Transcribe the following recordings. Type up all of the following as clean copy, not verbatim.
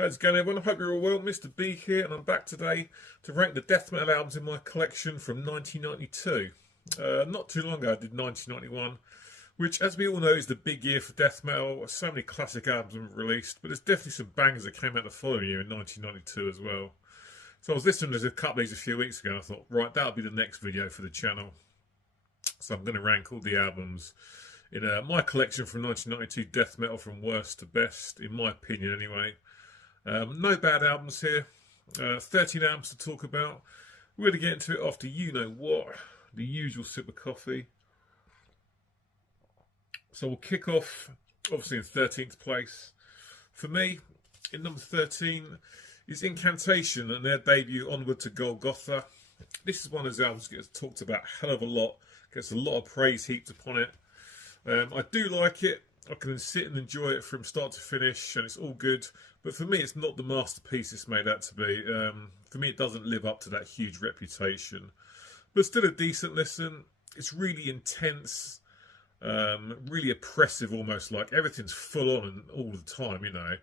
How's it going, everyone? I hope you're all well. Mr. B here, and I'm back today to rank the death metal albums in my collection from 1992. Not too long ago I did 1991, which, as we all know, is the big year for death metal. So many classic albums have been released, but there's definitely some bangers that came out the following year in 1992 as well. So I was listening to a couple of these a few weeks ago, and I thought, right, that'll be the next video for the channel. So I'm going to rank all the albums in my collection from 1992 death metal from worst to best, in my opinion anyway. No bad albums here. 13 albums to talk about. We're going to get into it after you know what. The usual sip of coffee. So we'll kick off, obviously, in 13th place. For me, in number 13 is Incantation and their debut, Onward to Golgotha. This is one of those albums that gets talked about a hell of a lot. Gets a lot of praise heaped upon it. I do like it. I can sit and enjoy it from start to finish, and it's all good. But for me, it's not the masterpiece it's made out to be. For me, it doesn't live up to that huge reputation. But still a decent listen. It's really intense, really oppressive almost, like everything's full on and all the time, you know.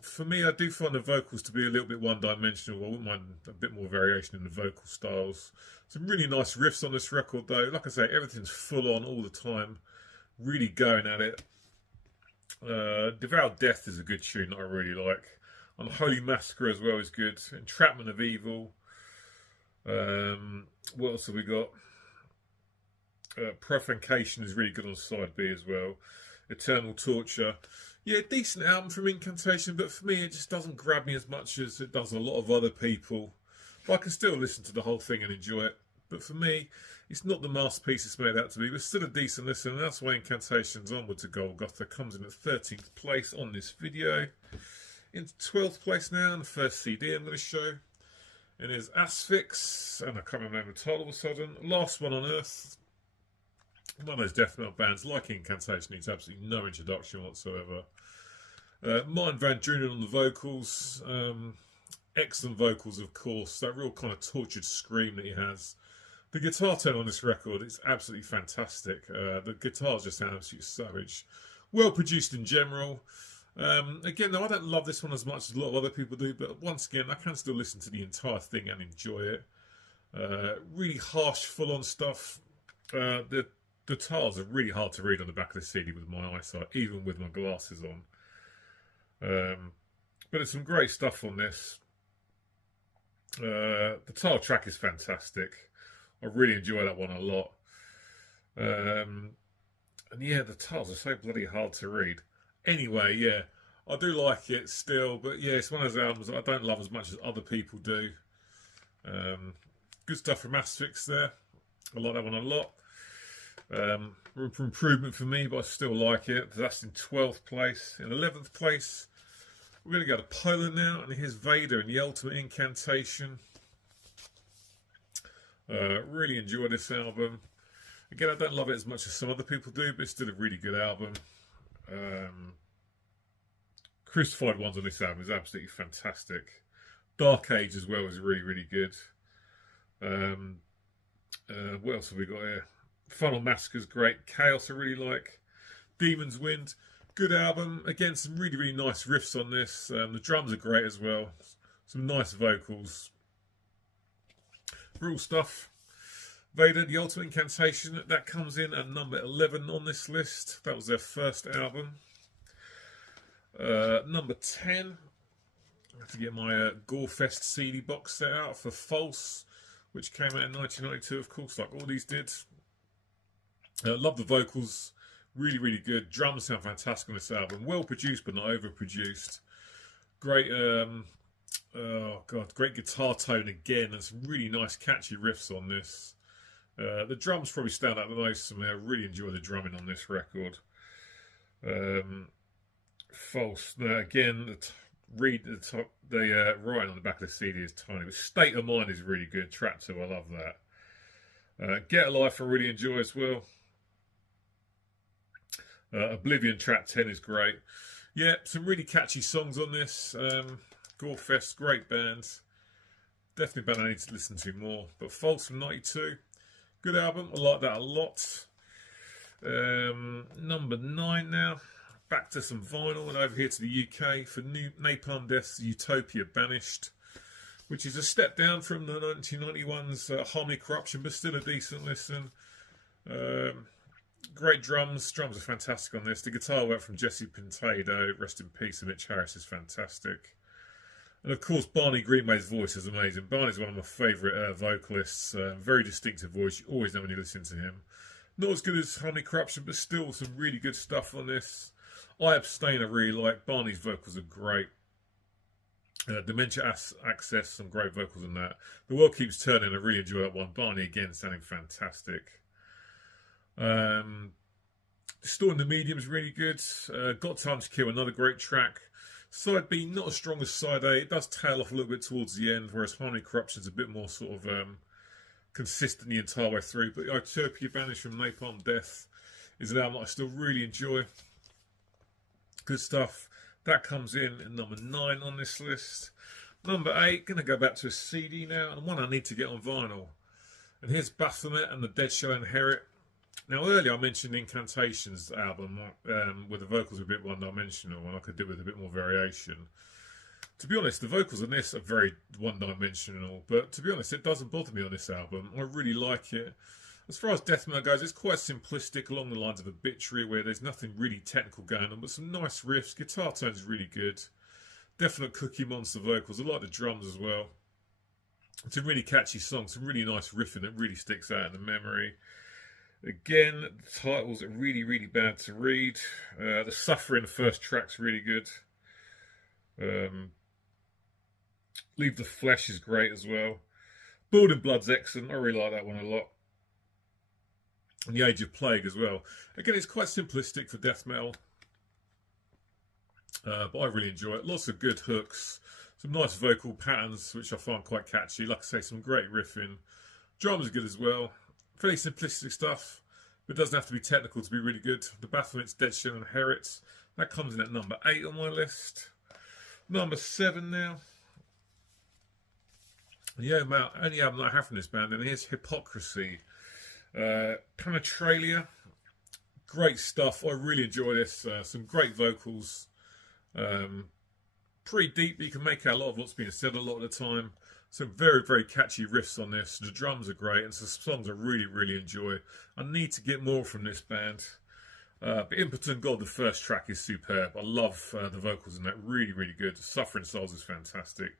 For me, I do find the vocals to be a little bit one-dimensional. I wouldn't mind a bit more variation in the vocal styles. Some really nice riffs on this record, though. Like I say, everything's full on all the time. Really going at it. Devout Death is a good tune that I really like. Unholy Massacre as well is good. Entrapment of Evil. What else have we got? Profancation is really good on side B as well. Eternal Torture. Yeah, decent album from Incantation, but for me it just doesn't grab me as much as it does a lot of other people. But I can still listen to the whole thing and enjoy it. But for me, it's not the masterpiece it's made out to be, but still a decent listen, and that's why Incantation's Onward to Golgotha comes in at 13th place on this video. In 12th place now, and the first CD I'm going to show. And there's Asphyx, and I can't remember the title all of a sudden. Last One on Earth. One of those death metal bands, like Incantation, needs absolutely no introduction whatsoever. Martin Van Drunen on the vocals. Excellent vocals, of course. That real kind of tortured scream that he has. The guitar tone on this record is absolutely fantastic. The guitars just sound absolutely savage. Well produced in general. Again, though, I don't love this one as much as a lot of other people do, but once again, I can still listen to the entire thing and enjoy it. Really harsh, full-on stuff. The guitars are really hard to read on the back of the CD with my eyesight, even with my glasses on. But there's some great stuff on this. The title track is fantastic. I really enjoy that one a lot. And yeah, the titles are so bloody hard to read. Anyway, yeah, I do like it still, but yeah, it's one of those albums that I don't love as much as other people do. Good stuff from Asphyx there. I like that one a lot. Room for improvement for me, but I still like it. That's in 12th place. In 11th place, we're going to go to Poland now, and here's Vader and the Ultimate Incantation. Really enjoy this album. Again, I don't love it as much as some other people do, but it's still a really good album. Crucified Ones on this album is absolutely fantastic. Dark Age as well is really, really good. What else have we got here? Final Massacre's great. Chaos I really like. Demon's Wind, good album. Again, some really, really nice riffs on this. The drums are great as well. Some nice vocals. Brutal stuff. Vader, the Ultimate Incantation, that comes in at number 11 on this list. That was their first album. Number 10. I have to get my Gorefest CD box set out for False, which came out in 1992, of course, like all these did. Love the vocals. Really, really good. Drums sound fantastic on this album. Well produced, but not overproduced. Great, oh god, great guitar tone again, and some really nice, catchy riffs on this. The drums probably stand out the most to me. I really enjoy the drumming on this record. False. Now again, read the top. The writing on the back of the CD is tiny, but State of Mind is really good. Track 2, I love that. Get a Life, I really enjoy as well. Oblivion track 10 is great. Yeah, some really catchy songs on this. Gorefest, great band. Definitely a band I need to listen to more. But False from 92, good album. I like that a lot. Number 9 now. back to some vinyl and over here to the UK for new Napalm Death's Utopia Banished, which is a step down from the 1991's Harmony Corruption, but still a decent listen. Great drums. Drums are fantastic on this. The guitar work from Jesse Pintado, rest in peace, and Mitch Harris is fantastic. And of course, Barney Greenway's voice is amazing. Barney's one of my favourite vocalists. Very distinctive voice. You always know when you listen to him. Not as good as Harmony Corruption, but still some really good stuff on this. I Abstain I really like. Barney's vocals are great. Dementia Access, some great vocals in that. The World Keeps Turning, I really enjoy that one. Barney again sounding fantastic. Distorting the Medium is really good. Got Time to Kill, another great track. Side B, not as strong as side A. It does tail off a little bit towards the end, whereas Harmony Corruption's a bit more sort of consistent the entire way through. But Utopia Banished from Napalm Death is an album that I still really enjoy. Good stuff. That comes in at number 9 on this list. Number 8, going to go back to a CD now, and one I need to get on vinyl. And here's Baphomet and the Dead Shall Inherit. Now, earlier I mentioned Incantation's album, where the vocals are a bit one-dimensional, and I could do with a bit more variation. To be honest, the vocals on this are very one-dimensional, but to be honest, it doesn't bother me on this album. I really like it. As far as death metal goes, it's quite simplistic along the lines of Obituary, where there's nothing really technical going on, but some nice riffs. Guitar tones really good. Definite Cookie Monster vocals. I like the drums as well. It's a really catchy song, some really nice riffing that really sticks out in the memory. Again, the titles are really, really bad to read. The Suffering, the first track's really good. Leave the Flesh is great as well. Building Blood's excellent. I really like that one a lot. And The Age of Plague as well. Again, it's quite simplistic for death metal. But I really enjoy it. Lots of good hooks. Some nice vocal patterns, which I find quite catchy. Like I say, some great riffing. Drums are good as well. Fairly simplistic stuff, but it doesn't have to be technical to be really good. The Baphomet's Dead Shall Inherit. That comes in at number 8 on my list. Number 7 now. Yeah, only album that I have from this band, and here's Hypocrisy. Penetralia. Great stuff. I really enjoy this. Some great vocals. Pretty deep, but you can make out a lot of what's being said a lot of the time. Some very, very catchy riffs on this. The drums are great, and some songs I really, really enjoy. I need to get more from this band. But Impotent God, the first track, is superb. I love the vocals in that. Really, really good. Suffering Souls is fantastic.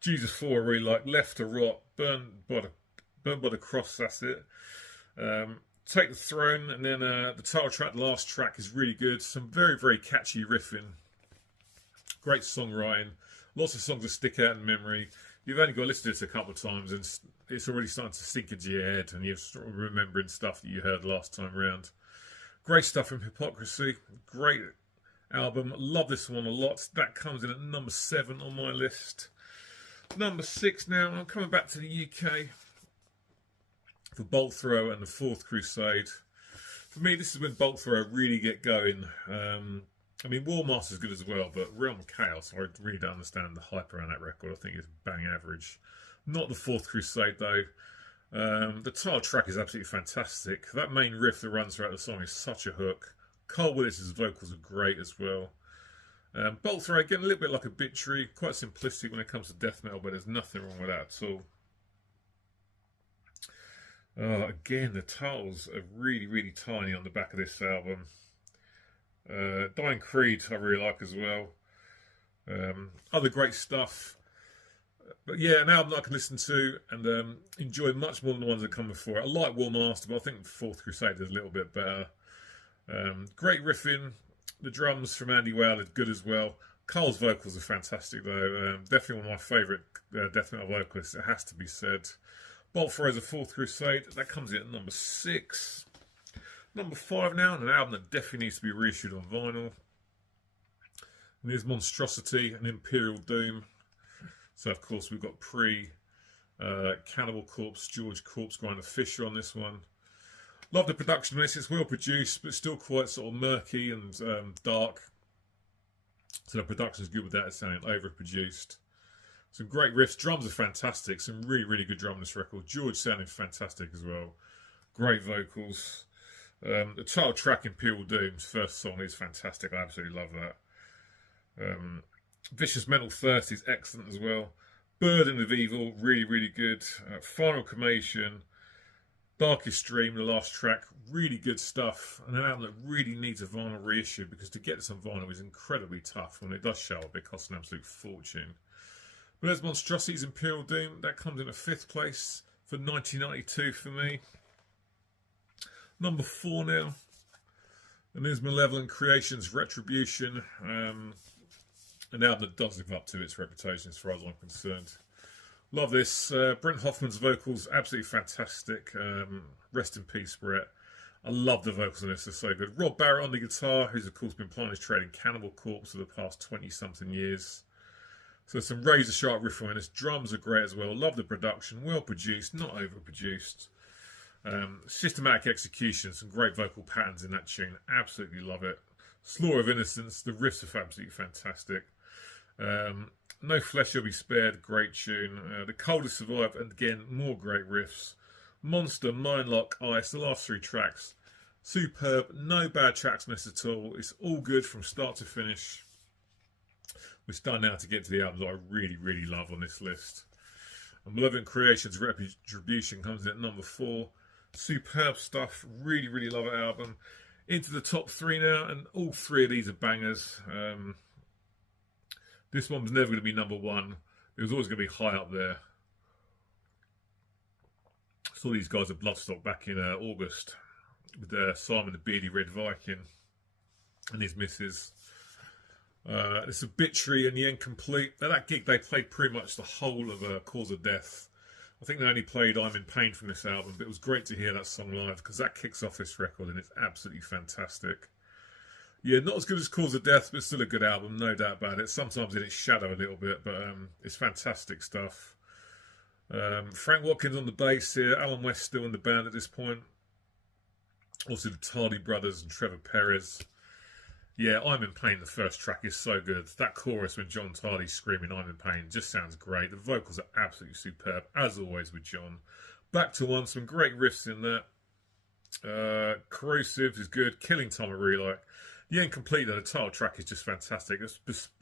Jesus 4 I really like. Left to Rot. Burn by the Cross, that's it. Take the Throne, and then the title track, the last track, is really good. Some very, very catchy riffing. Great songwriting. Lots of songs that stick out in memory. You've only got to listen to this a couple of times, and it's already starting to sink into your head, and you're sort of remembering stuff that you heard last time round. Great stuff from Hypocrisy. Great album. Love this one a lot. That comes in at number 7 on my list. Number 6 now. I'm coming back to the UK for Bolt Thrower and the Fourth Crusade. For me, this is when Bolt Thrower really get going. I mean, Warmaster's good as well, but Realm of Chaos, I really don't understand the hype around that record. I think it's bang average. Not the Fourth Crusade, though. The title track is absolutely fantastic. That main riff that runs throughout the song is such a hook. Carl Willis's vocals are great as well. Bolt Thrower, again, a little bit like Obituary. Quite simplistic when it comes to death metal, but there's nothing wrong with that at all. Again, the titles are really, really tiny on the back of this album. Dying Creed I really like as well. Other great stuff. But yeah, an album that I can listen to and enjoy much more than the ones that come before it. I like Warmaster, but I think Fourth Crusade is a little bit better. Great riffing. The drums from Andy Whale are good as well. Carl's vocals are fantastic though. Definitely one of my favourite death metal vocalists, it has to be said. Bolt Thrower is a Fourth Crusade. That comes in at number 6. Number 5 now, and an album that definitely needs to be reissued on vinyl. And here's Monstrosity and Imperial Doom. So, of course, we've got Cannibal Corpse, George Corpse Grinder Fisher on this one. Love the production on this. It's well produced, but still quite sort of murky and dark. So the production's good with that. It's sounding overproduced. Some great riffs. Drums are fantastic. Some really, really good drum on this record. George sounding fantastic as well. Great vocals. The title track, Imperial Doom's first song, is fantastic. I absolutely love that. Vicious Mental Thirst is excellent as well. Burden of Evil, really, really good. Final Cremation, Darkest Dream, the last track, really good stuff. And an album that really needs a vinyl reissue, because to get this on vinyl is incredibly tough. When it does show up, it costs an absolute fortune. But there's Monstrosity's Imperial Doom. That comes in at 5th place for 1992 for me. Number 4 now. And there's Malevolent Creation's Retribution. An album that does live up to its reputation as far as I'm concerned. Love this. Brent Hoffman's vocals, absolutely fantastic. Rest in peace, Brett. I love the vocals on this, they're so good. Rob Barrett on the guitar, who's of course been playing his trade in Cannibal Corpse for the past 20-something years. So some razor sharp riff on this. Drums are great as well. Love the production. Well produced, not overproduced. Systematic execution, some great vocal patterns in that tune. Absolutely love it. Slaughter of Innocence, the riffs are absolutely fantastic. No Flesh Shall Be Spared, great tune. The Coldest Survive, and again, more great riffs. Monster, Mindlock, Ice, the last 3 tracks. Superb, no bad tracks missed at all. It's all good from start to finish. We're starting now to get to the albums that I really, really love on this list. And Malevolent Creation's Retribution comes in at number 4. Superb stuff, really, really love that album. Into the top 3 now, and all 3 of these are bangers. This one was never going to be number 1. It was always going to be high up there. Saw these guys at Bloodstock back in August with Simon the Beardy Red Viking and his missus. It's Obituary and the Incomplete. At that gig, they played pretty much the whole of Cause of Death. I think they only played I'm in Pain from this album, but it was great to hear that song live because that kicks off this record and it's absolutely fantastic. Yeah, not as good as Cause of Death, but still a good album, no doubt about it. Sometimes in its shadow a little bit, but it's fantastic stuff. Frank Watkins on the bass here, Alan West still in the band at this point. Also the Tardy brothers and Trevor Perez. Yeah, I'm in Pain, the first track is so good. That chorus when John Tardy's screaming I'm in pain just sounds great. The vocals are absolutely superb, as always with John. Back to One, some great riffs in that. Corrosive is good. Killing Time I really like. The Incomplete, though, the title track is just fantastic.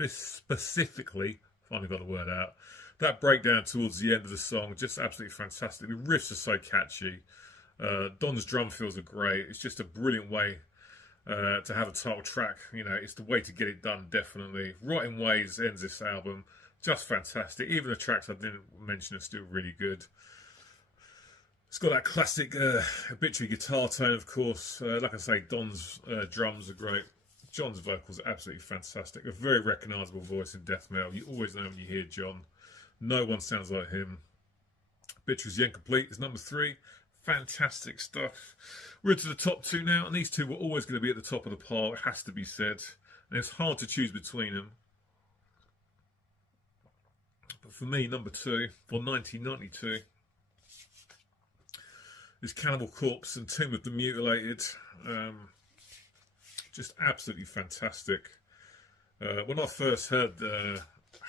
Specifically, finally got the word out, that breakdown towards the end of the song, just absolutely fantastic. The riffs are so catchy. Don's drum fills are great. It's just a brilliant way to have a title track. You know, it's the way to get it done, definitely. Rotten Ways ends this album. Just fantastic. Even the tracks I didn't mention are still really good. It's got that classic Obituary guitar tone, of course. Like I say, Don's drums are great. John's vocals are absolutely fantastic. A very recognisable voice in death metal. You always know when you hear John. No one sounds like him. Obituary's The Incomplete is number 3. Fantastic stuff. We're into the top 2 now, and these 2 were always going to be at the top of the pile, it has to be said. And it's hard to choose between them. But for me, number 2, for 1992, is Cannibal Corpse and Tomb of the Mutilated. Just absolutely fantastic. When I first heard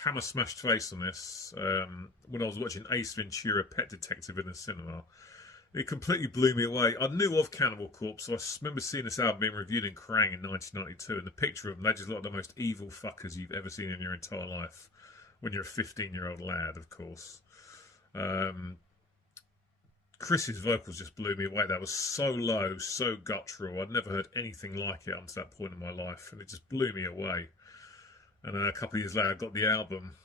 Hammer Smashed Face on this, when I was watching Ace Ventura Pet Detective in the cinema, it completely blew me away. I knew of Cannibal Corpse, so I remember seeing this album being reviewed in Kerrang in 1992, and the picture of them, they just look like the most evil fuckers you've ever seen in your entire life, when you're a 15-year-old lad, of course. Chris's vocals just blew me away. That was so low, so guttural. I'd never heard anything like it up to that point in my life, and it just blew me away. And a couple of years later, I got the album,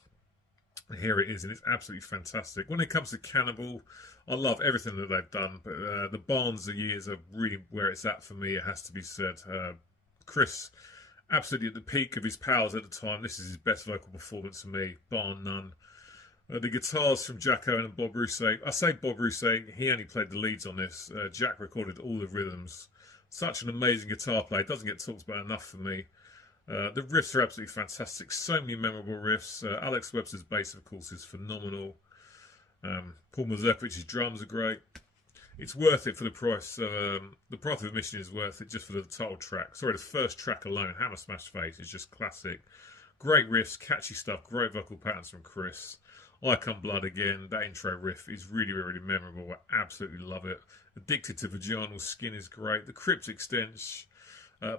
and here it is, and it's absolutely fantastic. When it comes to Cannibal, I love everything that they've done, but the Barnes of years are really where it's at for me, it has to be said. Chris, absolutely at the peak of his powers at the time. This is his best vocal performance for me, bar none. The guitars from Jack Owen and Bob Rousset. I say Bob Rousset, he only played the leads on this. Jack recorded all the rhythms. Such an amazing guitar player. It doesn't get talked about enough for me. The riffs are absolutely fantastic. So many memorable riffs. Alex Webster's bass, of course, is phenomenal. Paul Mazurkiewicz's drums are great. It's worth it for the price. The price of admission is worth it just for the title track. Sorry, the first track alone, Hammer Smash Face, is just classic. Great riffs, catchy stuff, great vocal patterns from Chris. I Come Blood again, that intro riff is really, really memorable. I absolutely love it. Addicted to Vaginal Skin is great. The Cryptic Stench,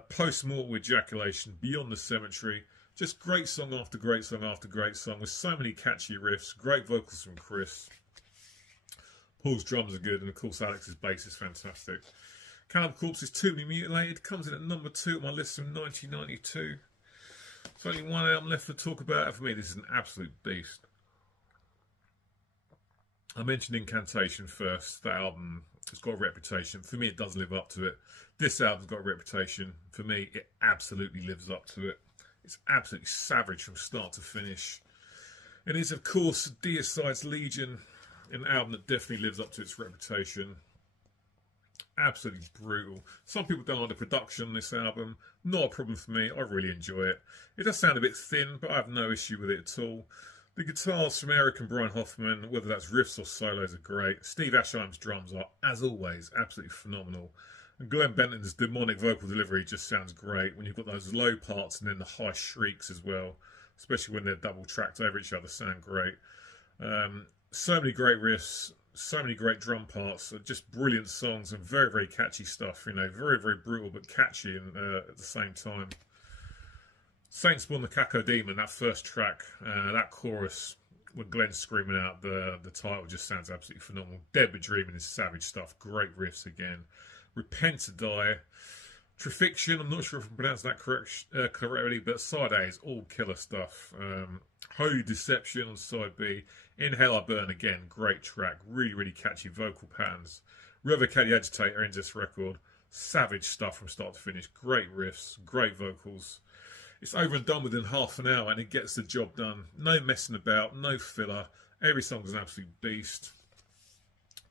Post-Mortal Ejaculation, Beyond the Cemetery. Just great song after great song after great song with so many catchy riffs. Great vocals from Chris. Paul's drums are good, and of course Alex's bass is fantastic. Cannibal Corpse is Too Many Mutilated. Comes in at number 2 on my list from 1992. There's only one album left to talk about. For me, this is an absolute beast. I mentioned Incantation first. That album has got a reputation. For me, it does live up to it. This album's got a reputation. For me, it absolutely lives up to it. It's absolutely savage from start to finish. And it's, of course, Deicide's Legion, an album that definitely lives up to its reputation. Absolutely brutal. Some people don't like the production on this album. Not a problem for me. I really enjoy it. It does sound a bit thin, but I have no issue with it at all. The guitars from Eric and Brian Hoffman, whether that's riffs or solos, are great. Steve Asheim's drums are, as always, absolutely phenomenal. And Glenn Benton's demonic vocal delivery just sounds great when you've got those low parts and then the high shrieks as well, especially when they're double tracked over each other. Sound great. So many great riffs, so many great drum parts, just brilliant songs and very, very catchy stuff. You know, very, very brutal but catchy and, at the same time. Saint Spawn the Cacodemon, that first track, that chorus, when Glenn's screaming out the title, just sounds absolutely phenomenal. Dead But Dreaming is savage stuff. Great riffs again. Repent to Die. Trafiction, I'm not sure if I'm pronouncing that correctly, but side A is all killer stuff. Holy Deception on side B. In Hell I Burn again, great track. Really, really catchy vocal patterns. Revocated the Agitator ends this record. Savage stuff from start to finish. Great riffs, great vocals. It's over and done within half an hour and it gets the job done. No messing about, no filler. Every song's an absolute beast.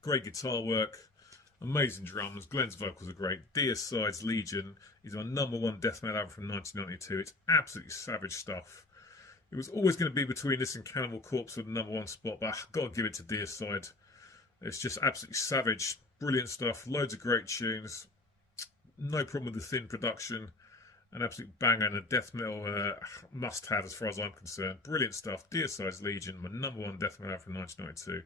Great guitar work. Amazing drums. Glenn's vocals are great. Deicide's Legion is my #1 death metal album from 1992. It's absolutely savage stuff. It was always going to be between this and Cannibal Corpse for the #1 spot, but I've got to give it to Deicide. It's just absolutely savage. Brilliant stuff. Loads of great tunes. No problem with the thin production. An absolute banger and a death metal must-have as far as I'm concerned. Brilliant stuff. Deicide's Legion, my #1 death metal album from 1992.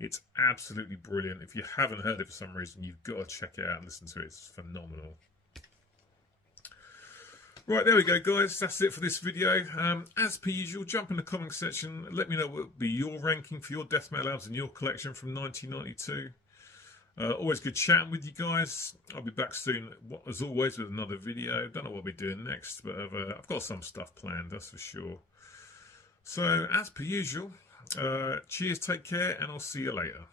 It's absolutely brilliant. If you haven't heard it for some reason, you've got to check it out and listen to it. It's phenomenal. Right, there we go, guys. That's it for this video. As per usual, jump in the comment section. Let me know what would be your ranking for your death metal albums in your collection from 1992. Always good chatting with you guys. I'll be back soon, as always, with another video. Don't know what I'll be doing next, but I've got some stuff planned, that's for sure. So, as per usual, cheers, take care, and I'll see you later.